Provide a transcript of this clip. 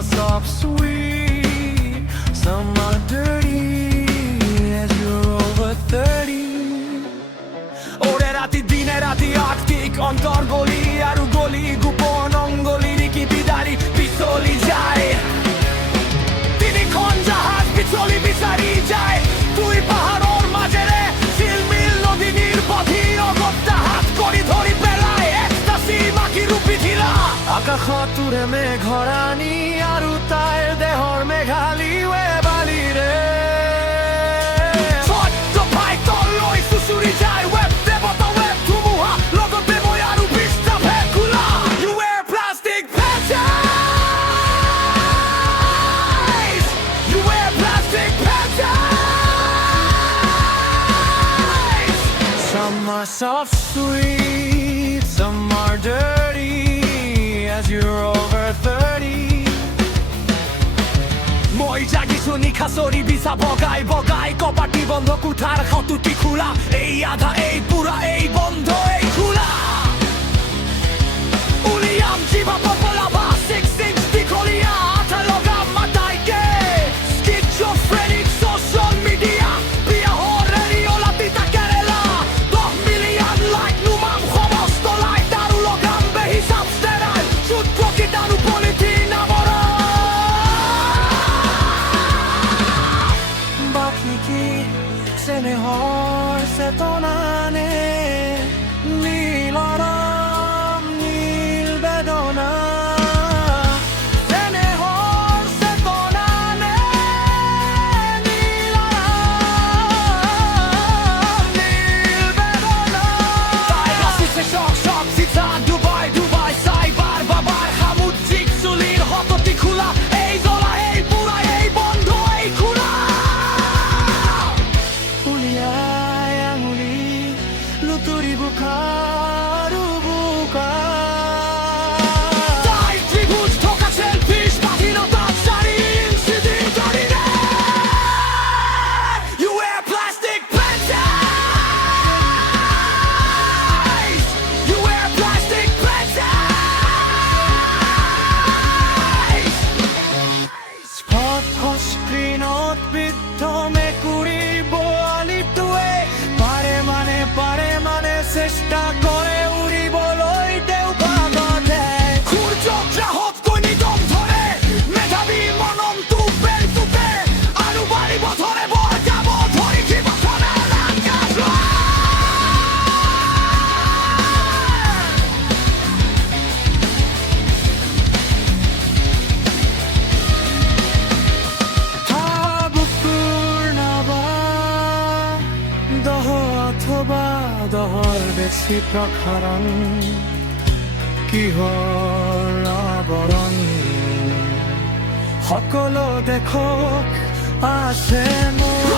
are soft, sweet, some are dirty as you're over 30. ওরে রাতি দিনে রাতি আর্থিক অন্তর্গলি আর গলি গোপন অঙ্গলি কি বিদারি পিছলি যায় তিনি কোন জাহাজ পিছলি বিচারি যায় তুই পাহাড়ের মাঝে রে ঝিলমিল নদী নির্পথি অগত্যা হাত করি ধরি পেলায় এক্সটাসি মাকি রূপী ঢিলা আকাশত তুৰে মেঘৰাণী আৰু তাইৰ দেহৰ মেঘালী ৱে বালি ৰে ছট্ট ভাই তললৈ চুচুৰি যায় ৱেব দেৱতা ৱেব ধুমুহা লগতে মই আৰু বিষ্টা ভেকুলা You wear plastic panties You wear plastic panties Some are soft, sweet, some are dirty as you're over 30 মই জাগিছো নিখাচৰি বিছা বগাই বগাই কপাটি বন্ধ কোঠাৰ খতুটি খোলা এই আধা এই পুৰা এই বন্ধ এই খোলা উলিয়াম জিভা পপলাবা 6 inch দীঘলীয়া আঠা লগা মাতাইকে স্কিজোফ্ৰেনিক ছ'চিয়েল মিডিয়া বিয়া হৰেলিঅ লাতিতা কেৰেলা 10 মিলিয়ন লাইক নুমাম সমস্ত লাইট আৰু লগাম বেহিচাপ ষ্টেৰাইল চুট প্ৰকৃত আৰু পলিথি নামৰা বাকি কি স্নেহৰ চেতনানে নীলৰাম নীল বেদনা স্নেহৰ চেতনানে নীলৰাম নীল বেদনা তাই গাছিছে শক শক চিতা ডুবাই ডুবাই চাইবাৰ বাবাৰ সামুদ্ৰিক চুলিৰ হততি খোলা এই জ্বলা এই পুৰা এই বন্ধ এই খোলা উলিয়াই আঙুলি লুতুৰি বুখাৰু বুকা তাই ত্ৰিভুজ থকা চেলফিছ বাহিৰতাত 4 ইঞ্চি দিন ধৰিলে You wear plastic panties You wear plastic panties ছটফট স্ক্ৰীণত বিদ্ধ মেকুৰীৰ বোৱালিটোৱে পাৰে মানে চেষ্টা কৰে উৰিবলৈ তেওঁ ভাগতে সূৰ্য গ্ৰাহতকৈ নিদম ধৰে মেধাৱী মনমটো বেলটোতে আৰু বাঢ়িব ধৰে বৰ যাব ধৰি কিবাখনে ৰাংগাত বুকুৰ নাবা দহ অথবা দহৰ বেছি প্ৰসাৰণ কিহৰ আৱৰণ সকলো দেখক আছে মোৰ